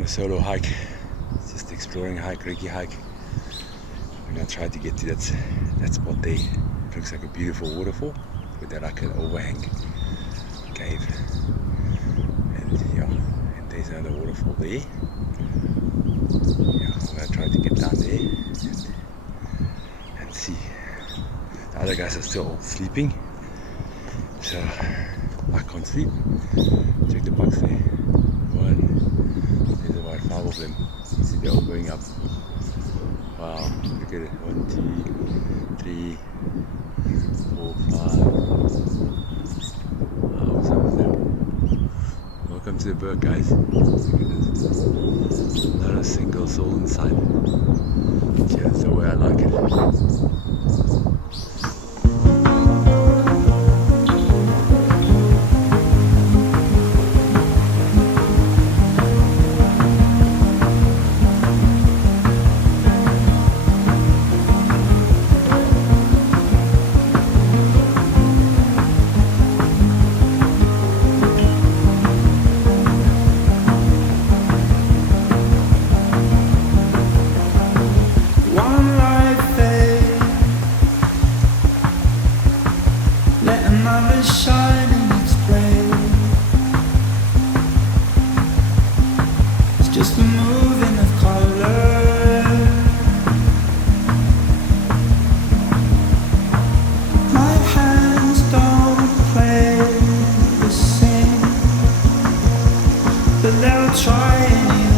on a solo hike, just exploring a hike, Reiki hike. I'm gonna try to get to that spot there. It looks like a beautiful waterfall with that like an overhang cave. And yeah, and there's another waterfall there. Yeah, I'm gonna try to get down there and see. The other guys are still all sleeping, so I can't sleep. Check the bugs there. There's about 5 of them. You see they're all going up. Wow, look at it. 1, 2, 3, 4, 5. Wow, some of them. Welcome to the berg, guys. Look at this. Not a single soul inside. Yeah, that's the way I like it. Shining its flame. It's just a moving of color. My hands don't play the same, but they'll try anyway.